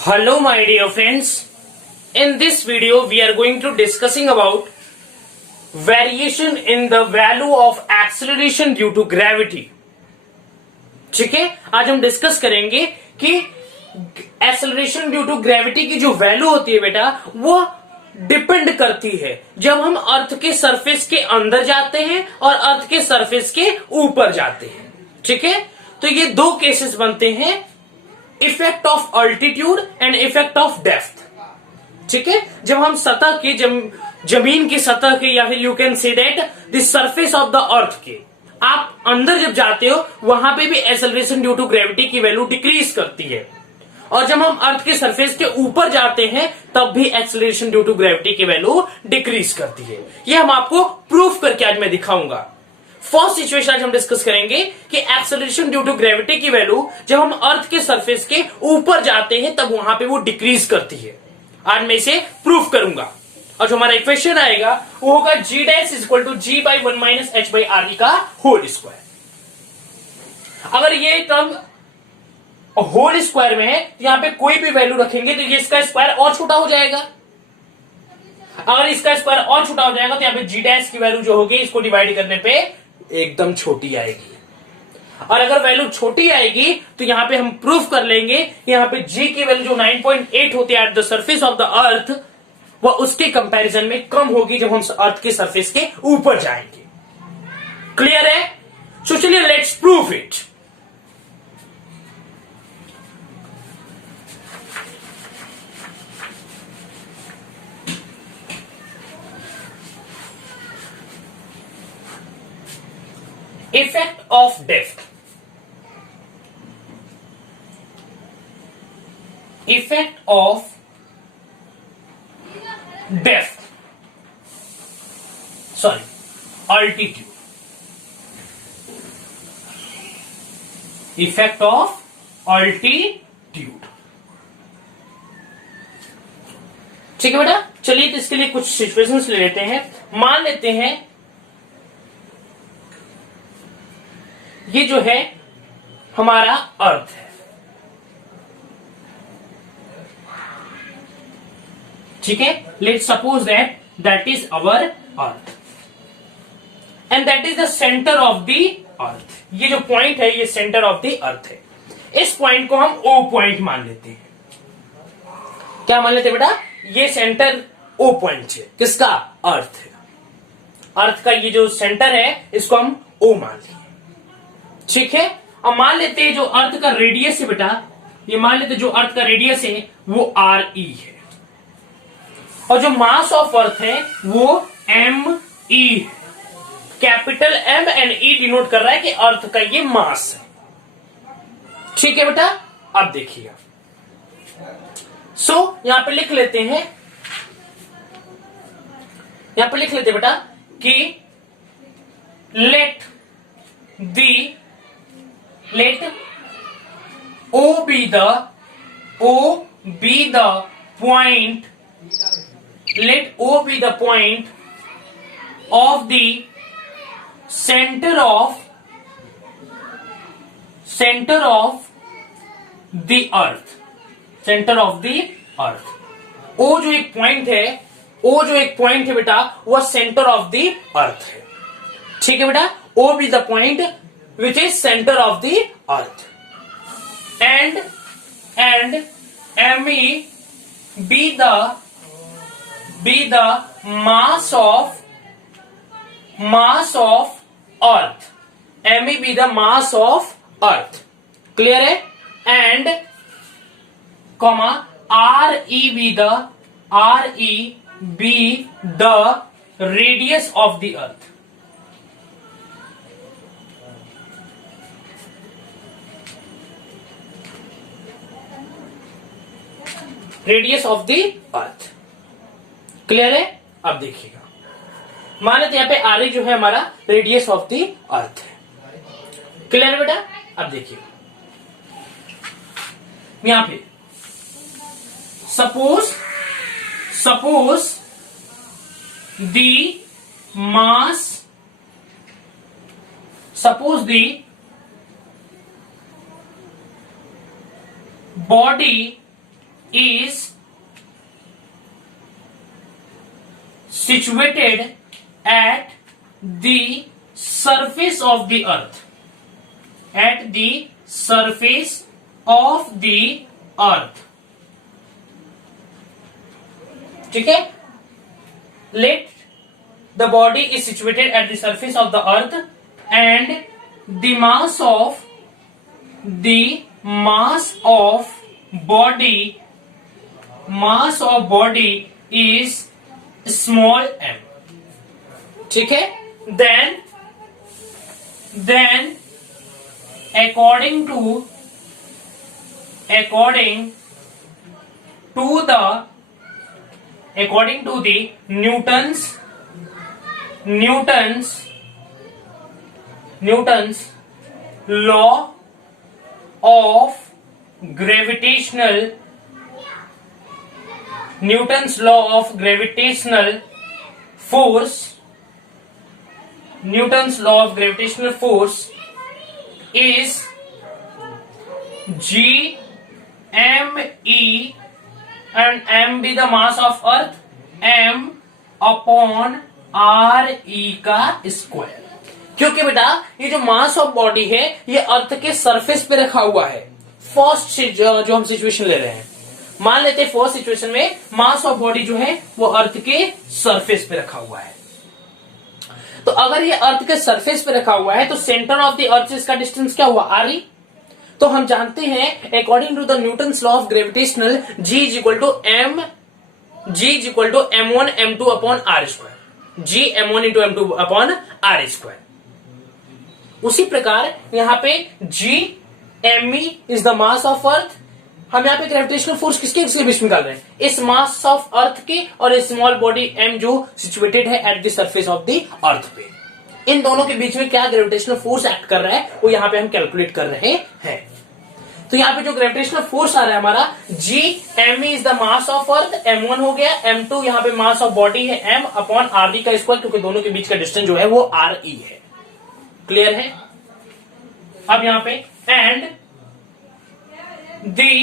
Hello my dear friends, in this video we are going to discussing about variation in the value of acceleration due to gravity। ठीक है, आज हम discuss करेंगे कि acceleration due to gravity की जो value होती है बेटा वो डिपेंड करती है जब हम अर्थ के सरफेस के अंदर जाते हैं और अर्थ के सरफेस के ऊपर जाते हैं। ठीक है, तो ये दो केसेस बनते हैं, effect of altitude and effect of depth. ठीक है, जब हम सतह के जमीन की सतह के या फिर you can say that the surface of the अर्थ के आप अंदर जब जाते हो वहां पे भी एक्सेलरेशन ड्यू टू ग्रेविटी की वैल्यू डिक्रीज करती है, और जब हम अर्थ के सरफेस के ऊपर जाते हैं तब भी एक्सेलरेशन ड्यू टू ग्रेविटी की वैल्यू डिक्रीज करती है। ये हम आपको प्रूफ करके आज मैं दिखाऊंगा। फर्स्ट सिचुएशन आज हम डिस्कस करेंगे कि एक्सेलरेशन ड्यू टू ग्रेविटी की वैल्यू जब हम अर्थ के सरफेस के ऊपर जाते हैं तब वहां पे वो डिक्रीज करती है। आज मैं इसे प्रूफ करूंगा और जो हमारा इक्वेशन आएगा वो होगा g dash equal to g by 1 minus h by R का होल स्क्वायर। अगर ये टर्म होल स्क्वायर में है तो यहां पे कोई भी वैल्यू रखेंगे तो ये इसका स्क्वायर और छोटा हो जाएगा। अगर इसका स्क्वायर और छोटा हो जाएगा तो यहां पे g डैश की वैल्यू जो होगी इसको डिवाइड करने पे एकदम छोटी आएगी, और अगर वैल्यू छोटी आएगी तो यहां पे हम प्रूफ कर लेंगे यहां पे g की वैल्यू जो 9.8 होती है at the surface of the अर्थ वो उसके कंपैरिजन में कम होगी जब हम अर्थ के सरफेस के ऊपर जाएंगे। क्लियर है? सो चलिए let's prove it. Effect of depth. Effect of depth. Sorry, altitude. Effect of altitude. ठीक है बेटा, चलिए तो इसके लिए कुछ सिचुएशंस ले लेते हैं। मान लेते हैं ये जो है हमारा अर्थ है, ठीक है। Let's suppose that is our earth and that is the centre of the अर्थ। ये जो पॉइंट है ये सेंटर ऑफ द अर्थ है। इस पॉइंट को हम ओ पॉइंट मान लेते हैं। क्या मान लेते हैं बेटा? ये सेंटर ओ पॉइंट है, किसका? अर्थ है। अर्थ का ये जो सेंटर है इसको हम ओ मान लेंगे, ठीक है। अब मान लेते हैं जो अर्थ का रेडियस है बेटा, ये मान लेते जो अर्थ का रेडियस है वो आर ई है, और जो मास ऑफ अर्थ है वो एम ई है। Capital M and E denote कर रहा है कि अर्थ का ये मास है, ठीक है बेटा। अब देखिएगा, यहां पे लिख लेते हैं, यहां पे लिख लेते बेटा कि late O be the point, let O be the point of the center of the earth, center of the earth। O जो एक पॉइंट है बेटा वह सेंटर ऑफ द अर्थ है, ठीक है बेटा। O be the point which is center of the earth and me be the mass of earth, me be the mass of earth। Clear है? and comma re be the radius of the earth। Radius of the earth. Clear है? अब देखिएगा, मान लेते यहां पे are जो है हमारा रेडियस ऑफ द अर्थ है। क्लियर है बेटा? अब देखिए यहां पे suppose the mass, suppose the body is situated at the surface of the earth. At the surface of the earth. ठीक है? Let the body is situated at the surface of the earth and the mass of body is small m. ठीक है? Then according to the Newton's law of gravitational force is G m e, and m be the mass of earth, m upon r e का square. क्योंकि बेटा ये जो मास of body है ये अर्थ के सरफेस पे रखा हुआ है. फर्स्ट जो हम सिचुएशन ले रहे हैं, मान लेते हैं फर्स्ट सिचुएशन में मास ऑफ बॉडी जो है वो अर्थ के सरफेस पे रखा हुआ है. तो अगर ये अर्थ के सरफेस पे रखा हुआ है तो सेंटर ऑफ द अर्थ से इसका डिस्टेंस क्या हुआ, आर ई. तो हम जानते हैं according to the Newton's law of gravitational G is equal to m1 m2 upon R square. G m1 into m2 upon R square. उसी प्रकार यहां पे G me is the mass of earth. हम यहाँ पे ग्रेविटेशनल फोर्स किसके बीच में निकाल रहे हैं, इस मास ऑफ अर्थ के और स्मॉल बॉडी m जो सिचुएटेड है at the surface of the अर्थ पे. इन दोनों के बीच में क्या ग्रेविटेशनल फोर्स एक्ट कर रहा है वो यहाँ पे हम कैलकुलेट कर रहे हैं. तो यहाँ पे जो ग्रेविटेशनल फोर्स आ रहा है हमारा G m is the mass of earth, m1 हो गया, m2 यहाँ पे मास ऑफ बॉडी है m अपॉन आर डी का स्क्वायर, क्योंकि दोनों के बीच का डिस्टेंस जो है वो आर ई है. क्लियर है? अब यहाँ पे and the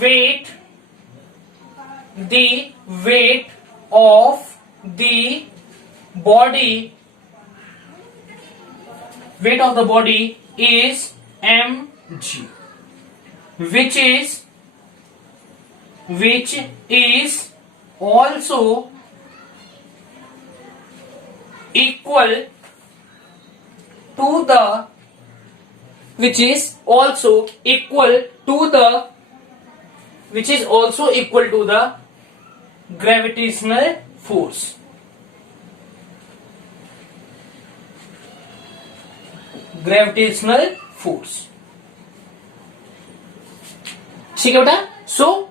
weight of the body is mg, which is also equal to the gravitational force. ठीक है बेटा. सो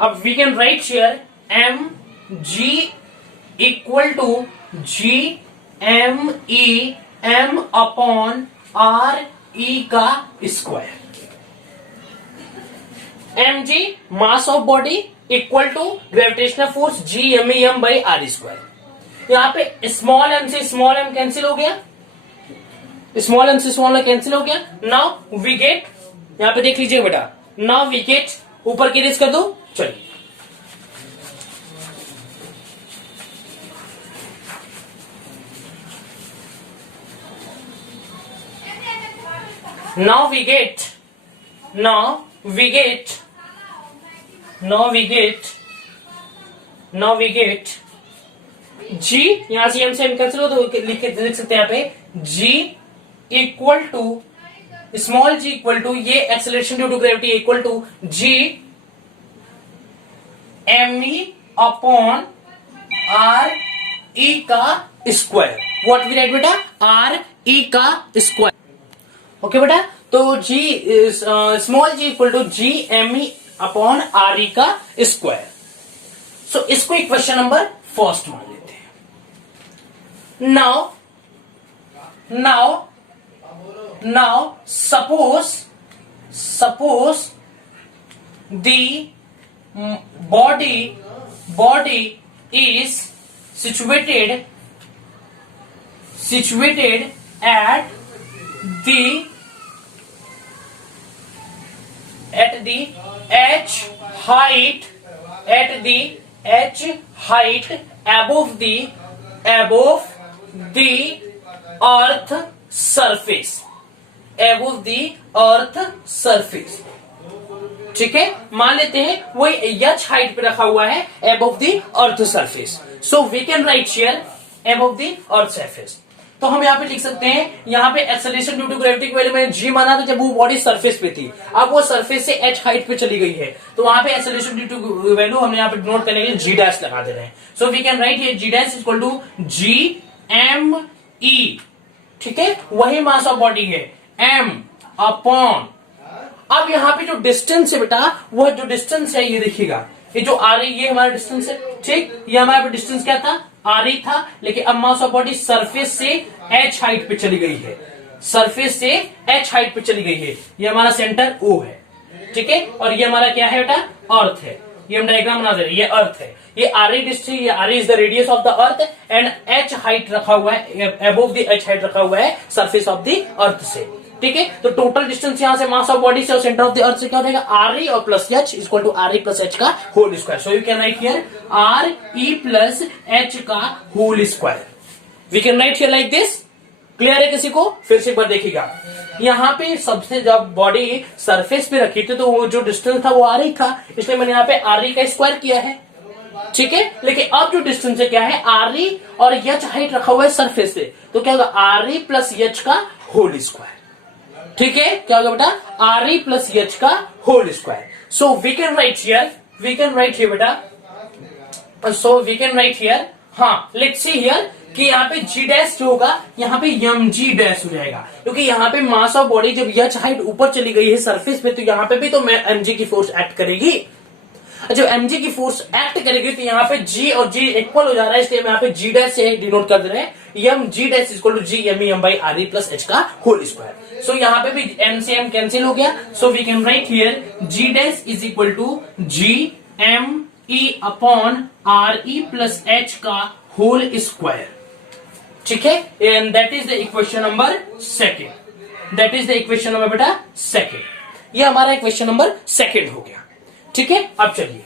अब we can write here mg equal to G m e m upon R E का square. mg mass of body equal to gravitational force G m e m by R square. यहाँ पे small m से small m cancel हो गया, small m से small m cancel हो गया. Now we get, यहाँ पे देख लीजिए बेटा, नाउ वी गेट, ऊपर की रेस कर दो. चलिए now we get G, यहां से m से m कैंसिल हो तो लिख सकते हैं यहाँ पे G equal to small g equal to ये acceleration due to gravity equal to G me upon R E का स्क्वायर. व्हाट वी राइट बेटा, आर ई का स्क्वायर. ओके बेटा, तो G small g equal to G m e upon R E का square. सो इसको equation number first मान लेते हैं. Now suppose the body is situated at at the h height above the earth surface, above the earth surface. ठीक है, मान लेते हैं वो h हाइट पे रखा हुआ है above the earth surface. So we can write here above the earth surface. तो हम यहाँ पे लिख सकते हैं, यहाँ पे एक्सेलरेशन ड्यू टू ग्रेविटी की वैल्यू मैंने g माना था जब वो बॉडी सरफेस पे थी, अब वो सरफेस से h हाइट पे चली गई है, तो वहां पे एक्सेलरेशन ड्यू टू वैल्यू हमने यहाँ पे नोट करने के लिए g डैश लगा दे रहे हैं. So we can write here g dash equal to g m e. ठीक है, वही मास ऑफ बॉडी है m अपॉन. अब यहाँ पे जो डिस्टेंस है बेटा, वह जो डिस्टेंस है ये देखिएगा, ये जो आ रही ये हमारा डिस्टेंस है. ठीक, ये हमारा पे डिस्टेंस क्या था, आ रही था, लेकिन अब मास ऑफ बॉडी सरफेस से h हाइट पे चली गई है, सरफेस से h हाइट पे चली गई है. ये हमारा सेंटर O है. ठीक है, और ये हमारा क्या है बेटा, अर्थ है. ये हम डायग्राम बना दे रहे हैं, ये अर्थ है, ये आर डिस्टेंस, ये R is the radius of the earth and h height रखा हुआ है, अबव द h हाइट रखा हुआ है सरफेस ऑफ द अर्थ से. ठीक है, तो टोटल डिस्टेंस यहां से मास ऑफ बॉडी से और सेंटर ऑफ द अर्थ से क्या हो जाएगा, आर ई और plus H equal to R E plus H का whole square. So you can write here R E plus H का whole square. We can write here like this. Clear है किसी को? फिर से एक बार देखिएगा, यहाँ पे सबसे जब बॉडी सरफेस पे रखी थी तो वो जो डिस्टेंस था वो आर ई था, इसलिए मैंने यहाँ पे आर ई का स्क्वायर किया है. ठीक है, लेकिन अब जो डिस्टेंस है क्या है, आर ई और एच हाइट रखा हुआ है सरफेस पे, तो क्या होगा आर ई प्लस एच का होल स्क्वायर. ठीक है, क्या होगा बेटा, आर ई प्लस एच का whole square. So we can write here बेटा, so we can write here, हाँ लेट्स सी हियर कि यहाँ पे g डैश जो होगा यहाँ पे mg डैश हो जाएगा, क्योंकि यहाँ पे मास ऑफ बॉडी जब h हाइट ऊपर चली गई है सरफेस पे, तो यहाँ पे भी तो mg की फोर्स एक्ट करेगी. जब mg की फोर्स एक्ट करेगी तो यहाँ पे g और g इक्वल हो जा रहा है, इसलिए हम यहाँ पे g डैश से डिनोट कर दे रहे हैं, mg dash equal to g m e m by r e plus h का होल स्क्वायर. सो यहाँ पे भी m से m कैंसिल हो गया. So we can write here g dash is equal to g m e upon r e plus h का whole square. ठीक है, and that is the equation number second. That is the equation number बेटा second. ये हमारा equation number second हो गया. ठीक है, अब चलिए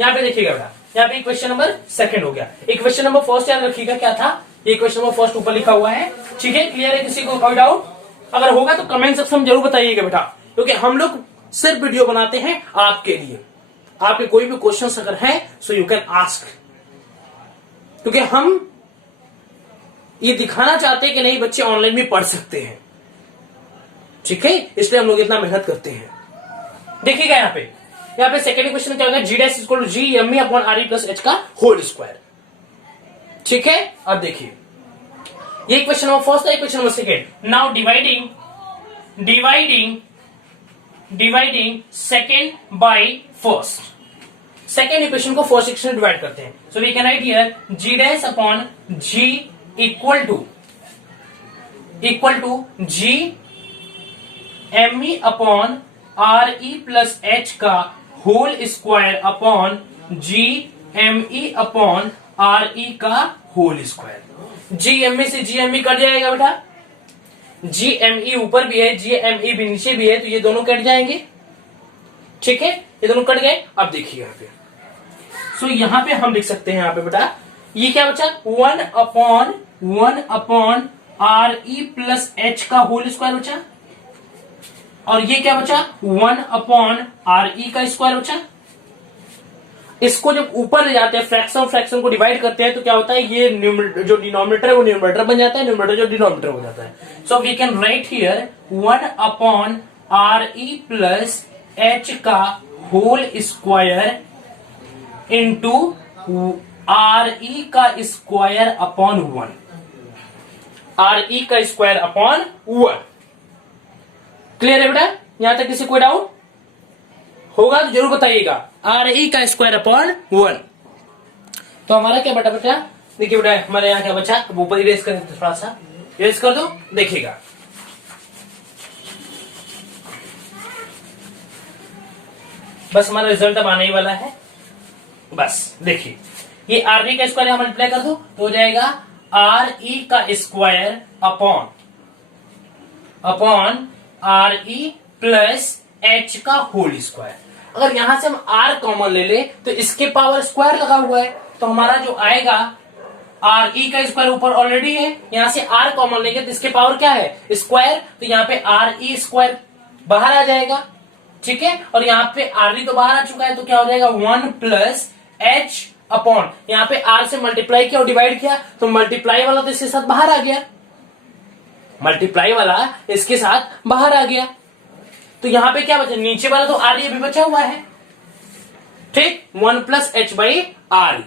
यहाँ पे देखिएगा बेटा, यहाँ पे इक्वेशन नंबर सेकेंड हो गया. इक्वेशन नंबर फर्स्ट याद रखिएगा क्या था, ये इक्वेशन नंबर फर्स्ट ऊपर लिखा हुआ है. ठीक है, क्लियर है किसी को कोई डाउट? अगर होगा तो कमेंट सेक्शन में जरूर बताइएगा बेटा, क्योंकि हम लोग सिर्फ वीडियो बनाते हैं आपके लिए. आपके कोई भी क्वेश्चन अगर है सो यू कैन आस्क, क्योंकि हम ये दिखाना चाहते हैं कि नहीं बच्चे ऑनलाइन भी पढ़ सकते हैं. ठीक है, इसलिए हम लोग इतना मेहनत करते हैं. देखिएगा यहाँ पे सेकेंड क्वेश्चन क्या होगा, G dash equal to G M E upon R E plus H का होल स्क्वायर. ठीक है, अब देखिए ये इक्वेशन नंबर फर्स्ट है, equation number second. Now dividing second by first. Second equation को फर्स्ट इक्वेशन में डिवाइड करते हैं. So we can write here G dash upon G equal to G M E upon R E plus H का whole square upon G M E upon R E का whole square. G M E से G M ई cut जाएगा बेटा, जी M ई ऊपर भी है, जी M ई भी नीचे भी है, तो ये दोनों कट जाएंगे. ठीक है, ये दोनों कट गए. अब देखिए यहाँ पे, सो यहाँ पे हम लिख सकते हैं यहाँ पे बेटा, ये क्या बचा, one upon R E plus H का होल स्क्वायर बचा, और ये क्या बचा, वन अपॉन आर ई का स्क्वायर बचा. इसको जब ऊपर ले जाते हैं, फ्रैक्शन को डिवाइड करते हैं, तो क्या होता है, ये जो डिनोमिनेटर है वो न्यूमरेटर बन जाता है, न्यूमरेटर जो डिनोमिनेटर हो जाता है. So we can write here one upon R E plus H का whole square into R E का square upon one. R E का स्क्वायर अपॉन वन. क्लियर है बेटा? यहां तक किसी कोई डाउट होगा तो जरूर बताइएगा. आर ई का स्क्वायर अपॉन वन. तो हमारा क्या बेटा देखिए बेटा, हमारे यहाँ क्या बचा, ऊपर इरेज कर देते, थोड़ा सा इरेज कर दो, देखिएगा. बस हमारा रिजल्ट अब आने ही वाला है. बस देखिए, ये आर ई का स्क्वायर यहां मल्टीप्लाई कर दो तो हो जाएगा आर ई का square upon R E plus h का होल स्क्वायर। अगर यहां से हम r कॉमन ले ले तो इसके पावर स्क्वायर लगा हुआ है, तो हमारा जो आएगा आर ई का स्क्वायर ऊपर ऑलरेडी है, यहां से r कॉमन लेंगे तो इसके पावर क्या है स्क्वायर, तो यहाँ पे आर ई स्क्वायर बाहर आ जाएगा, ठीक है। और यहाँ पे आर ई तो बाहर आ चुका है, तो क्या हो जाएगा 1 प्लस एच अपॉन, यहाँ पे r से मल्टीप्लाई किया और डिवाइड किया, तो मल्टीप्लाई वाला तो इसके साथ बाहर आ गया, मल्टीप्लाई वाला इसके साथ बाहर आ गया, तो यहां पे क्या बचा, नीचे वाला तो आर ई अभी बचा हुआ है, ठीक। 1 plus H by R E.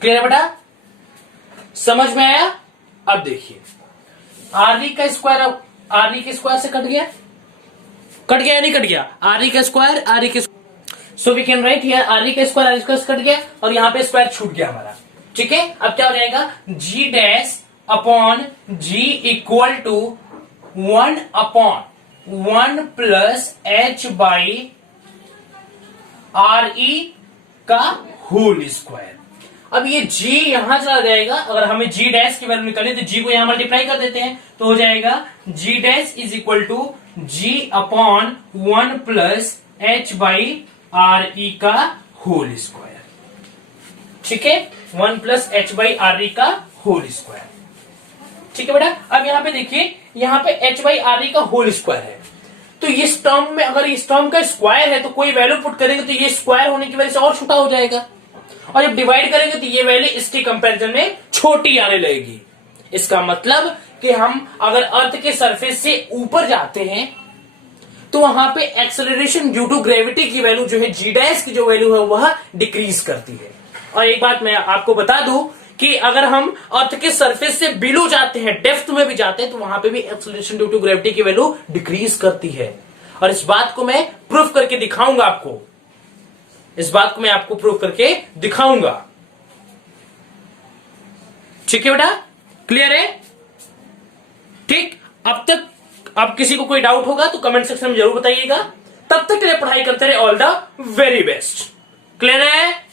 Clear बेटा, समझ में आया। अब देखिए आर ई का स्क्वायर, अब आर ई के स्क्वायर से कट गया या नहीं कट गया, आर ई का स्क्वायर आर ई के, so we can write here R E का स्क्वायर आर ई का स्क्वायर कट गया और यहां पे स्क्वायर छूट गया हमारा, ठीक है। अब क्या हो जाएगा G dash upon G equal to 1 upon 1 plus H by R E का होल स्क्वायर। अब ये g यहां चला जाएगा, अगर हमें g डैश की वैल्यू निकालनी तो g को यहां मल्टीप्लाई कर देते हैं, तो हो जाएगा g dash is equal to g upon 1 plus H by R E का होल स्क्वायर, ठीक है। 1 plus H by R E का होल स्क्वायर, ठीक है बेटा। अब यहाँ पे देखिए, यहाँ पे एच बाई आर ई का होल स्क्वायर है, तो इस टर्म में अगर इस टर्म का स्क्वायर है तो कोई वैल्यू पुट करेंगे तो ये स्क्वायर होने की वजह से और छोटा हो जाएगा, और जब डिवाइड करेंगे तो ये वैल्यू इसके कंपैरिजन में छोटी आने लगेगी। इसका मतलब कि हम अगर अर्थ के सरफेस से ऊपर जाते हैं तो वहां पे एक्सेलरेशन ड्यू टू ग्रेविटी की वैल्यू जो है जी डैश की जो वैल्यू है वह डिक्रीज करती है। और एक बात मैं आपको बता दूं कि अगर हम अर्थ के सरफेस से बिलो जाते हैं, डेप्थ में भी जाते हैं, तो वहां पे भी एक्सेलरेशन ड्यू टू ग्रेविटी की वैल्यू डिक्रीज करती है। और इस बात को मैं प्रूफ करके दिखाऊंगा आपको, इस बात को मैं आपको प्रूफ करके दिखाऊंगा, ठीक है बेटा, क्लियर है, ठीक। अब तक अब किसी को कोई डाउट होगा तो कमेंट सेक्शन में जरूर बताइएगा। तब तक के लिए पढ़ाई करते रहे, all the very best. Clear है।